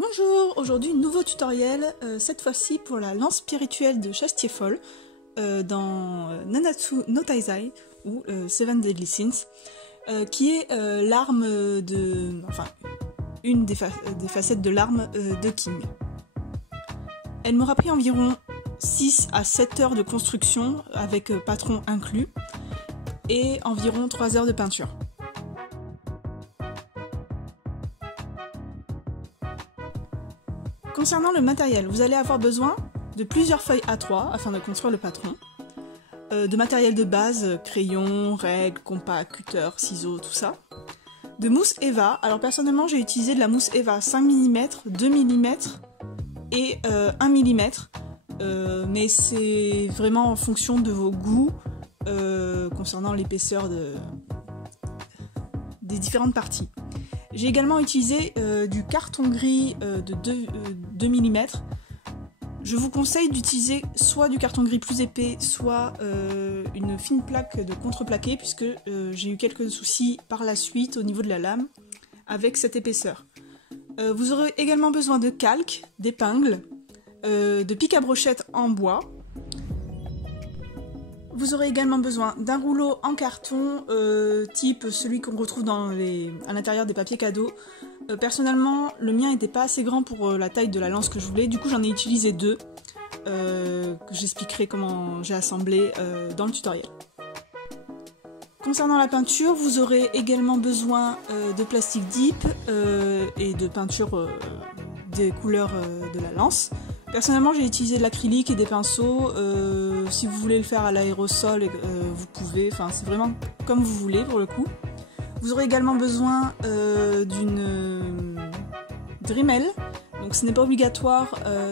Bonjour, aujourd'hui nouveau tutoriel, cette fois-ci pour la lance spirituelle de Shastiefol dans Nanatsu no Taizai ou Seven Deadly Sins, qui est l'arme de... enfin, une des facettes de l'arme de King. Elle m'aura pris environ 6 à 7 heures de construction avec patron inclus et environ 3 heures de peinture. Concernant le matériel, vous allez avoir besoin de plusieurs feuilles A3 afin de construire le patron, de matériel de base, crayon, règles, compas, cutter, ciseaux, tout ça, de mousse Eva. Alors personnellement j'ai utilisé de la mousse Eva 5 mm, 2 mm et 1 mm, mais c'est vraiment en fonction de vos goûts concernant l'épaisseur des différentes parties. J'ai également utilisé du carton gris de 2 mm. Je vous conseille d'utiliser soit du carton gris plus épais, soit une fine plaque de contreplaqué, puisque j'ai eu quelques soucis par la suite au niveau de la lame avec cette épaisseur. Vous aurez également besoin de calque, d'épingles, de pic à brochette en bois. Vous aurez également besoin d'un rouleau en carton, type celui qu'on retrouve à l'intérieur des papiers cadeaux. Personnellement, le mien n'était pas assez grand pour la taille de la lance que je voulais, du coup j'en ai utilisé deux, que j'expliquerai comment j'ai assemblé dans le tutoriel. Concernant la peinture, vous aurez également besoin de plastique dip et de peinture des couleurs de la lance. Personnellement, j'ai utilisé de l'acrylique et des pinceaux. Si vous voulez le faire à l'aérosol, vous pouvez. Enfin, c'est vraiment comme vous voulez pour le coup. Vous aurez également besoin d'une Dremel. Donc, ce n'est pas obligatoire.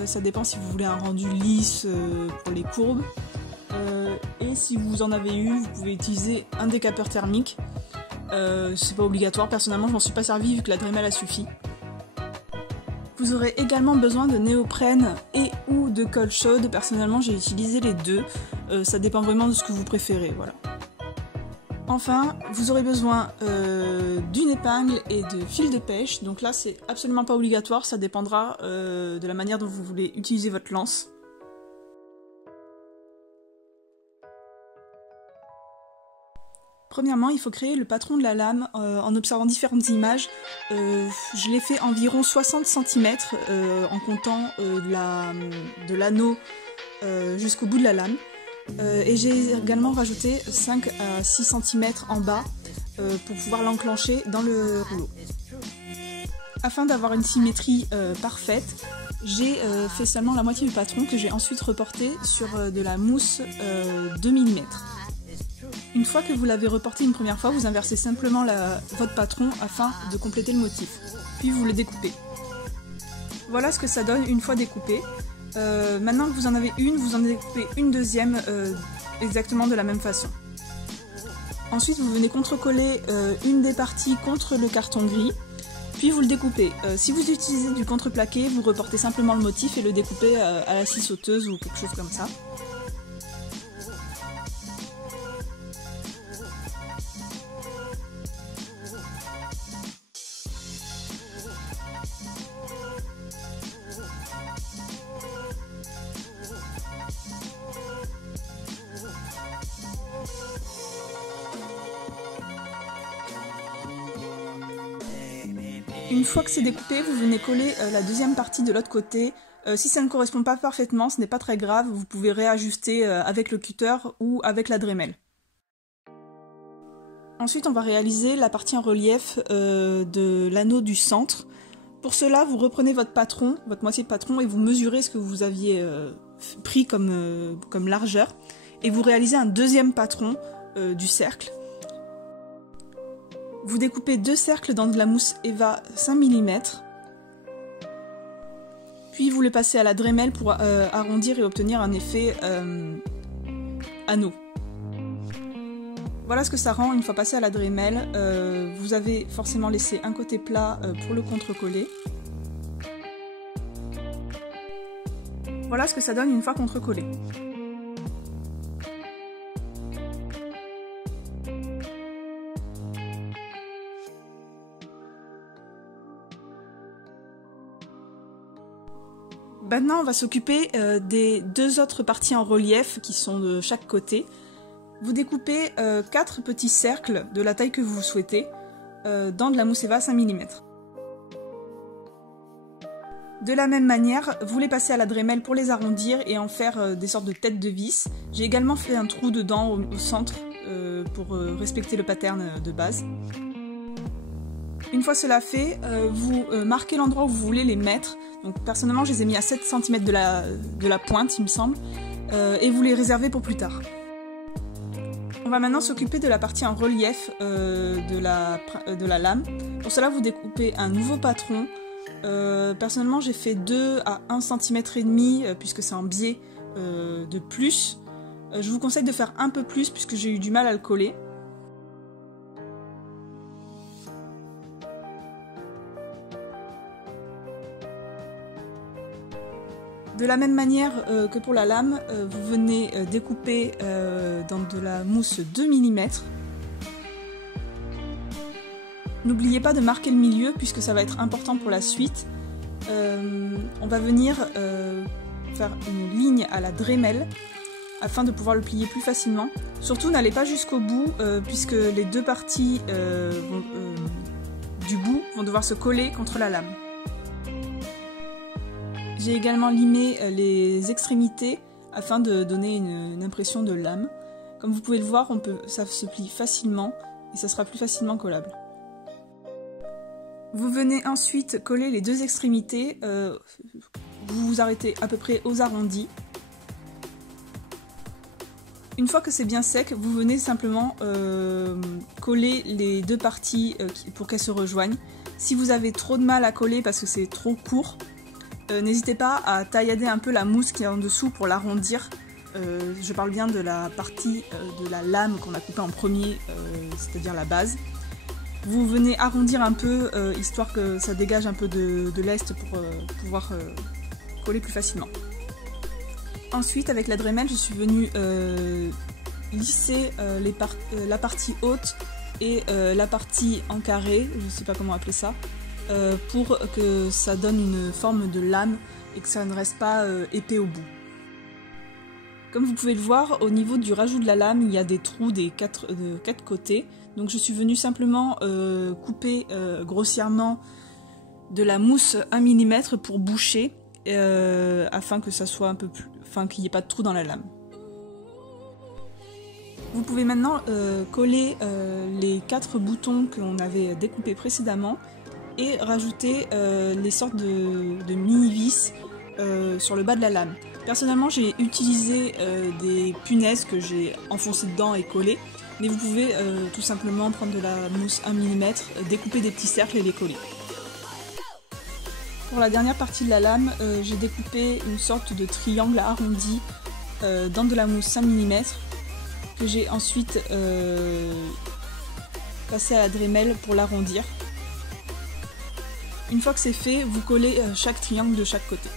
Ça dépend si vous voulez un rendu lisse pour les courbes. Et si vous en avez eu, vous pouvez utiliser un décapeur thermique. C'est pas obligatoire. Personnellement, je m'en suis pas servi vu que la Dremel a suffi. Vous aurez également besoin de néoprène et ou de colle chaude. Personnellement, j'ai utilisé les deux. Ça dépend vraiment de ce que vous préférez, voilà. Enfin, vous aurez besoin d'une épingle et de fil de pêche. Donc là, c'est absolument pas obligatoire. Ça dépendra de la manière dont vous voulez utiliser votre lance. Premièrement, il faut créer le patron de la lame en observant différentes images. Je l'ai fait environ 60 cm en comptant de l'anneau jusqu'au bout de la lame. Et j'ai également rajouté 5 à 6 cm en bas pour pouvoir l'enclencher dans le rouleau. Afin d'avoir une symétrie parfaite, j'ai fait seulement la moitié du patron que j'ai ensuite reporté sur de la mousse 2 mm. Une fois que vous l'avez reporté une première fois, vous inversez simplement votre patron afin de compléter le motif. Puis vous le découpez. Voilà ce que ça donne une fois découpé. Maintenant que vous en avez une, vous en découpez une deuxième exactement de la même façon. Ensuite, vous venez contrecoller une des parties contre le carton gris, puis vous le découpez. Si vous utilisez du contreplaqué, vous reportez simplement le motif et le découpez à la scie sauteuse ou quelque chose comme ça. Une fois que c'est découpé, vous venez coller la deuxième partie de l'autre côté. Si ça ne correspond pas parfaitement, ce n'est pas très grave, vous pouvez réajuster avec le cutter ou avec la Dremel. Ensuite, on va réaliser la partie en relief de l'anneau du centre. Pour cela, vous reprenez votre patron, votre moitié de patron, et vous mesurez ce que vous aviez pris comme largeur. Et vous réalisez un deuxième patron du cercle. Vous découpez 2 cercles dans de la mousse Eva 5 mm. Puis vous le passez à la Dremel pour arrondir et obtenir un effet anneau. Voilà ce que ça rend une fois passé à la Dremel. Vous avez forcément laissé un côté plat pour le contrecoller. Voilà ce que ça donne une fois contrecollé. Maintenant, on va s'occuper des deux autres parties en relief qui sont de chaque côté. Vous découpez 4 petits cercles de la taille que vous souhaitez dans de la mousse Eva 5 mm. De la même manière, vous les passez à la Dremel pour les arrondir et en faire des sortes de têtes de vis. J'ai également fait un trou dedans au centre pour respecter le pattern de base. Une fois cela fait, vous marquez l'endroit où vous voulez les mettre. Donc personnellement, je les ai mis à 7 cm de la pointe, il me semble, et vous les réservez pour plus tard. On va maintenant s'occuper de la partie en relief de la lame. Pour cela, vous découpez un nouveau patron. Personnellement, j'ai fait 2 à 1,5 cm puisque c'est en biais de plus. Je vous conseille de faire un peu plus puisque j'ai eu du mal à le coller. De la même manière que pour la lame, vous venez découper dans de la mousse 2 mm. N'oubliez pas de marquer le milieu puisque ça va être important pour la suite. On va venir faire une ligne à la Dremel afin de pouvoir le plier plus facilement. Surtout n'allez pas jusqu'au bout puisque les deux parties du bout vont devoir se coller contre la lame. J'ai également limé les extrémités afin de donner une impression de lame. Comme vous pouvez le voir, ça se plie facilement et ça sera plus facilement collable. Vous venez ensuite coller les deux extrémités, vous vous arrêtez à peu près aux arrondis. Une fois que c'est bien sec, vous venez simplement coller les deux parties pour qu'elles se rejoignent. Si vous avez trop de mal à coller parce que c'est trop court, n'hésitez pas à taillader un peu la mousse qui est en dessous pour l'arrondir. Je parle bien de la partie de la lame qu'on a coupée en premier, c'est-à-dire la base. Vous venez arrondir un peu, histoire que ça dégage un peu de lest pour pouvoir coller plus facilement. Ensuite, avec la Dremel, je suis venue lisser la partie haute et la partie en carré, je ne sais pas comment appeler ça, pour que ça donne une forme de lame et que ça ne reste pas épais au bout. Comme vous pouvez le voir, au niveau du rajout de la lame, il y a des trous de quatre côtés. Donc je suis venue simplement couper grossièrement de la mousse 1 mm pour boucher, afin que ça soit un peu plus, qu'il n'y ait pas de trou dans la lame. Vous pouvez maintenant coller les 4 boutons que l'on avait découpés précédemment et rajouter les sortes de mini-vis sur le bas de la lame. Personnellement, j'ai utilisé des punaises que j'ai enfoncées dedans et collées, mais vous pouvez tout simplement prendre de la mousse 1 mm, découper des petits cercles et les coller. Pour la dernière partie de la lame, j'ai découpé une sorte de triangle arrondi dans de la mousse 5 mm que j'ai ensuite passé à la Dremel pour l'arrondir. Une fois que c'est fait, vous collez chaque triangle de chaque côté.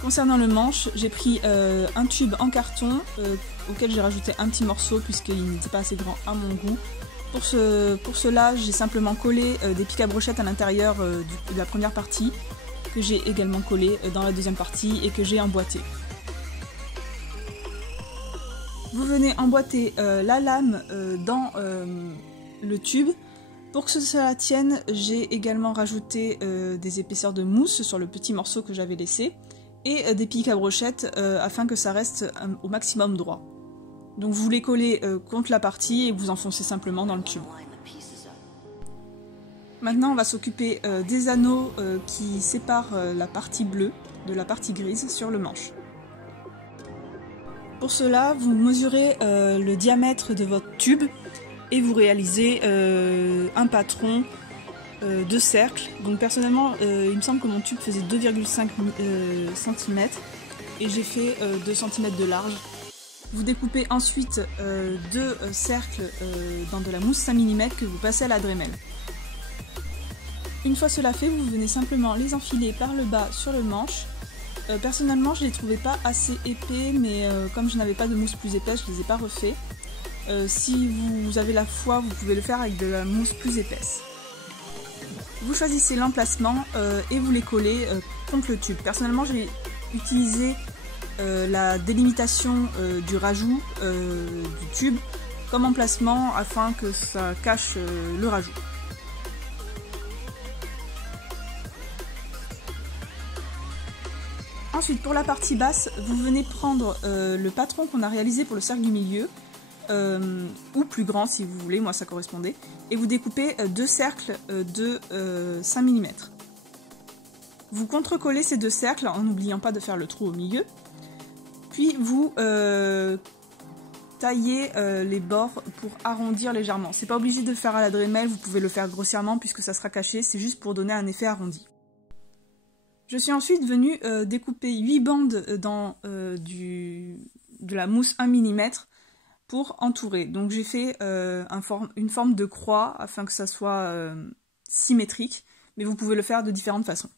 Concernant le manche, j'ai pris un tube en carton auquel j'ai rajouté un petit morceau puisqu'il n'était pas assez grand à mon goût. Pour cela, j'ai simplement collé des pics à brochettes à l'intérieur de la première partie, que j'ai également collé dans la deuxième partie et que j'ai emboîté. Vous venez emboîter la lame dans le tube. Pour que cela tienne, j'ai également rajouté des épaisseurs de mousse sur le petit morceau que j'avais laissé et des pics à brochettes afin que ça reste au maximum droit. Donc vous les collez contre la partie et vous enfoncez simplement dans le tube. Maintenant on va s'occuper des anneaux qui séparent la partie bleue de la partie grise sur le manche. Pour cela, vous mesurez le diamètre de votre tube et vous réalisez un patron de cercle. Donc personnellement, il me semble que mon tube faisait 2,5 cm et j'ai fait 2 cm de large. Vous découpez ensuite 2 cercles dans de la mousse 5 mm que vous passez à la Dremel. Une fois cela fait, vous venez simplement les enfiler par le bas sur le manche. Personnellement, je ne les trouvais pas assez épais, mais comme je n'avais pas de mousse plus épaisse, je ne les ai pas refaits. Si vous avez la foi, vous pouvez le faire avec de la mousse plus épaisse. Vous choisissez l'emplacement et vous les collez contre le tube. Personnellement, j'ai utilisé la délimitation du rajout du tube comme emplacement afin que ça cache le rajout. Ensuite, pour la partie basse, vous venez prendre le patron qu'on a réalisé pour le cercle du milieu, ou plus grand si vous voulez, moi ça correspondait, et vous découpez deux cercles de 5 mm. Vous contrecollez ces deux cercles en n'oubliant pas de faire le trou au milieu, puis vous taillez les bords pour arrondir légèrement. C'est pas obligé de le faire à la Dremel, vous pouvez le faire grossièrement puisque ça sera caché, c'est juste pour donner un effet arrondi. Je suis ensuite venue découper 8 bandes dans de la mousse 1 mm pour entourer. Donc j'ai fait une forme de croix afin que ça soit symétrique, mais vous pouvez le faire de différentes façons.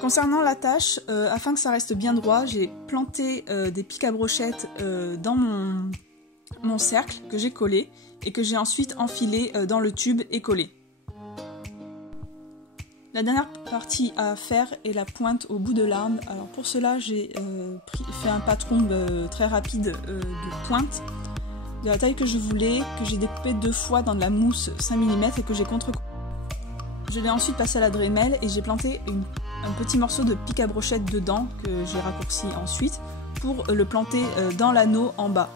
Concernant la tâche, afin que ça reste bien droit, j'ai planté des pics à brochettes dans mon cercle que j'ai collé et que j'ai ensuite enfilé dans le tube et collé. La dernière partie à faire est la pointe au bout de l'arme. Alors pour cela, j'ai fait un patron très rapide de pointe de la taille que je voulais, que j'ai découpé 2 fois dans de la mousse 5 mm et que j'ai contre-coupé. Je l'ai ensuite passé à la Dremel et j'ai planté un petit morceau de pic à brochette dedans que j'ai raccourci ensuite pour le planter dans l'anneau en bas.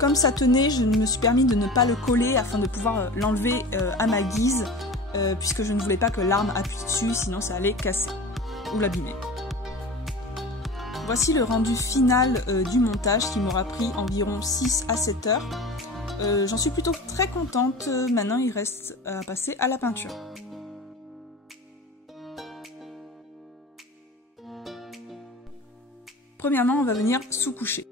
Comme ça tenait, je me suis permis de ne pas le coller afin de pouvoir l'enlever à ma guise. Puisque je ne voulais pas que l'arme appuie dessus, sinon ça allait casser ou l'abîmer. Voici le rendu final du montage qui m'aura pris environ 6 à 7 heures. J'en suis plutôt très contente, maintenant il reste à passer à la peinture. Premièrement, on va venir sous-coucher.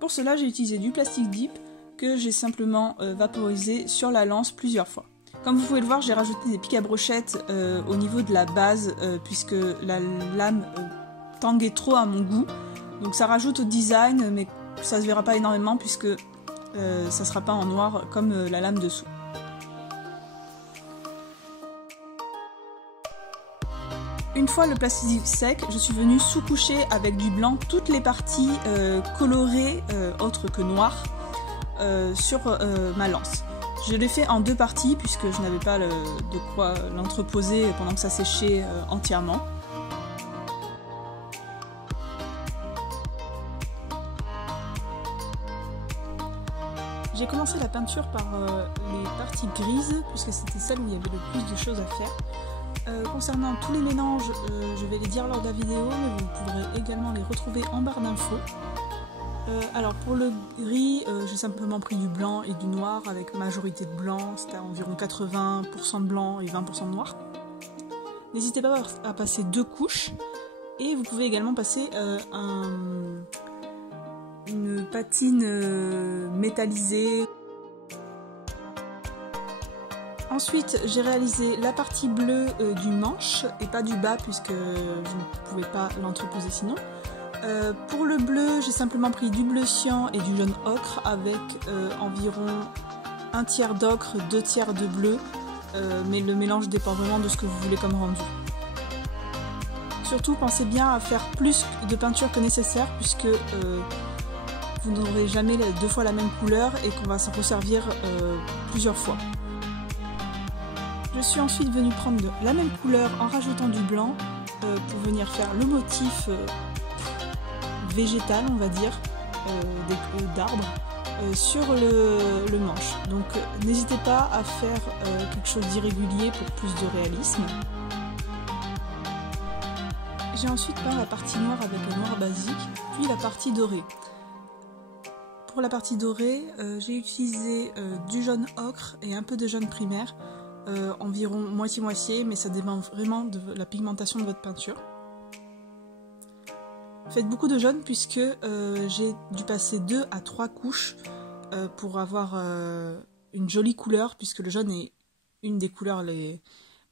Pour cela, j'ai utilisé du plastique dip que j'ai simplement vaporisé sur la lance plusieurs fois. Comme vous pouvez le voir, j'ai rajouté des pics à brochettes au niveau de la base puisque la lame tanguait trop à mon goût. Donc ça rajoute au design, mais ça se verra pas énormément puisque ça sera pas en noir comme la lame dessous. Une fois le plastique sec, je suis venue sous-coucher avec du blanc toutes les parties colorées autres que noires sur ma lance. Je l'ai fait en 2 parties puisque je n'avais pas de quoi l'entreposer pendant que ça séchait entièrement. J'ai commencé la peinture par les parties grises puisque c'était celle où il y avait le plus de choses à faire. Concernant tous les mélanges, je vais les dire lors de la vidéo, mais vous pourrez également les retrouver en barre d'infos. Alors pour le gris, j'ai simplement pris du blanc et du noir avec majorité de blanc, c'était environ 80% de blanc et 20% de noir. N'hésitez pas à passer 2 couches et vous pouvez également passer une patine métallisée. Ensuite, j'ai réalisé la partie bleue du manche et pas du bas puisque je ne pouvais pas l'entreposer sinon. Pour le bleu, j'ai simplement pris du bleu cyan et du jaune ocre avec environ 1/3 d'ocre, 2/3 de bleu, mais le mélange dépend vraiment de ce que vous voulez comme rendu. Surtout, pensez bien à faire plus de peinture que nécessaire puisque vous n'aurez jamais 2 fois la même couleur et qu'on va s'en resservir plusieurs fois. Je suis ensuite venue prendre la même couleur en rajoutant du blanc pour venir faire le motif végétal, on va dire, d'arbres sur le manche. Donc n'hésitez pas à faire quelque chose d'irrégulier pour plus de réalisme. J'ai ensuite peint la partie noire avec un noir basique, puis la partie dorée. Pour la partie dorée, j'ai utilisé du jaune ocre et un peu de jaune primaire, environ moitié-moitié, mais ça dépend vraiment de la pigmentation de votre peinture. Faites beaucoup de jaune puisque j'ai dû passer 2 à 3 couches pour avoir une jolie couleur puisque le jaune est une des couleurs les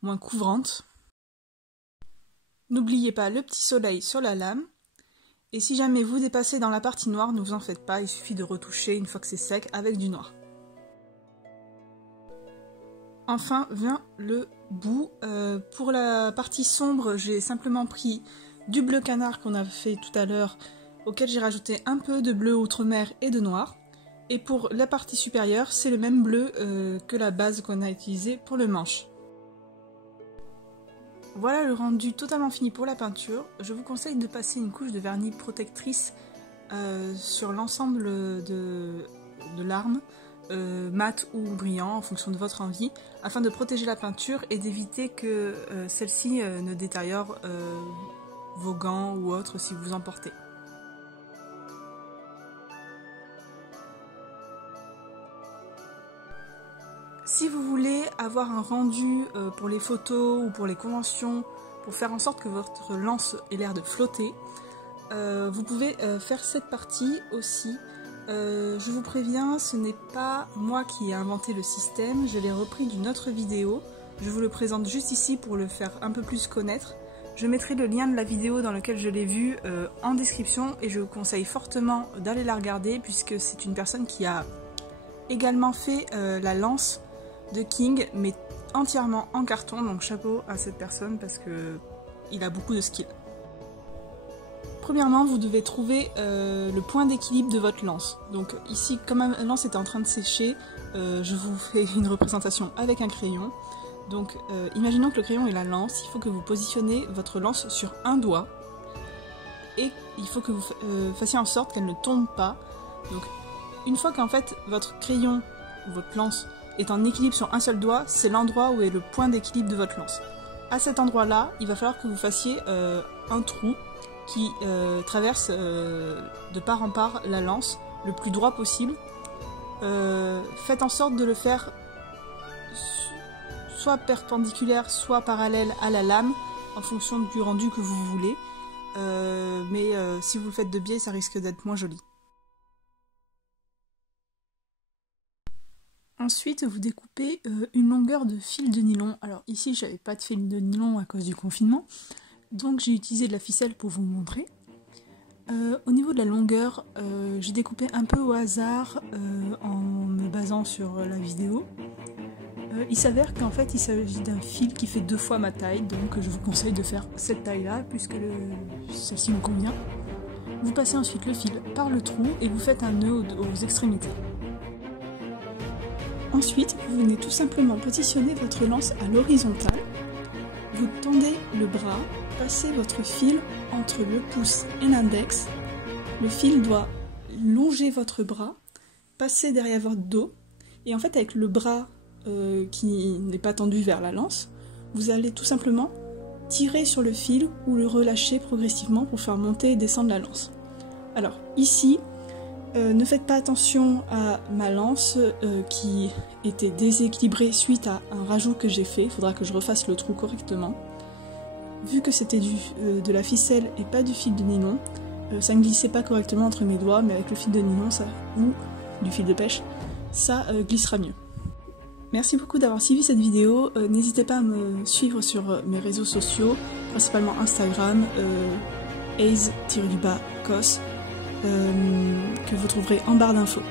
moins couvrantes. N'oubliez pas le petit soleil sur la lame Et si jamais vous dépassez dans la partie noire, ne vous en faites pas, il suffit de retoucher une fois que c'est sec avec du noir. Enfin vient le bout. Pour la partie sombre, j'ai simplement pris du bleu canard qu'on a fait tout à l'heure, auquel j'ai rajouté un peu de bleu outre-mer et de noir. Et pour la partie supérieure, c'est le même bleu que la base qu'on a utilisée pour le manche. Voilà le rendu totalement fini pour la peinture. Je vous conseille de passer une couche de vernis protectrice sur l'ensemble de l'arme, mat ou brillant en fonction de votre envie, afin de protéger la peinture et d'éviter que celle-ci ne détériore vos gants ou autres si vous en portez. Si vous voulez avoir un rendu pour les photos ou pour les conventions, pour faire en sorte que votre lance ait l'air de flotter, vous pouvez faire cette partie aussi. Je vous préviens, ce n'est pas moi qui ai inventé le système, je l'ai repris d'une autre vidéo. Je vous le présente juste ici pour le faire un peu plus connaître. Je mettrai le lien de la vidéo dans laquelle je l'ai vu en description et je vous conseille fortement d'aller la regarder puisque c'est une personne qui a également fait la lance de King, mais entièrement en carton, donc chapeau à cette personne parce que il a beaucoup de skill. Premièrement, vous devez trouver le point d'équilibre de votre lance. Donc ici, comme ma lance était en train de sécher, je vous fais une représentation avec un crayon. Donc imaginons que le crayon est la lance, il faut que vous positionnez votre lance sur un doigt et il faut que vous fassiez en sorte qu'elle ne tombe pas. Donc une fois qu'en fait votre crayon ou votre lance est en équilibre sur un seul doigt, c'est l'endroit où est le point d'équilibre de votre lance. À cet endroit-là, il va falloir que vous fassiez un trou qui traverse de part en part la lance le plus droit possible. Faites en sorte de le faire soit perpendiculaire, soit parallèle à la lame, en fonction du rendu que vous voulez. Mais si vous le faites de biais, ça risque d'être moins joli. Ensuite, vous découpez une longueur de fil de nylon. Alors ici, j'avais pas de fil de nylon à cause du confinement, donc j'ai utilisé de la ficelle pour vous montrer. Au niveau de la longueur, j'ai découpé un peu au hasard en me basant sur la vidéo. Il s'avère qu'en fait, il s'agit d'un fil qui fait 2 fois ma taille, donc je vous conseille de faire cette taille-là, puisque celle-ci me convient. Vous passez ensuite le fil par le trou et vous faites un nœud aux extrémités. Ensuite, vous venez tout simplement positionner votre lance à l'horizontale. Vous tendez le bras, passez votre fil entre le pouce et l'index. Le fil doit longer votre bras, passer derrière votre dos. Et en fait, avec le bras qui n'est pas tendu vers la lance, vous allez tout simplement tirer sur le fil ou le relâcher progressivement pour faire monter et descendre la lance. Alors ici, ne faites pas attention à ma lance qui était déséquilibrée suite à un rajout que j'ai fait. Il faudra que je refasse le trou correctement. Vu que c'était de la ficelle et pas du fil de nylon, ça ne glissait pas correctement entre mes doigts, mais avec le fil de nylon ou du fil de pêche, ça glissera mieux. Merci beaucoup d'avoir suivi cette vidéo. N'hésitez pas à me suivre sur mes réseaux sociaux, principalement Instagram, aze_cos. Que vous trouverez en barre d'infos.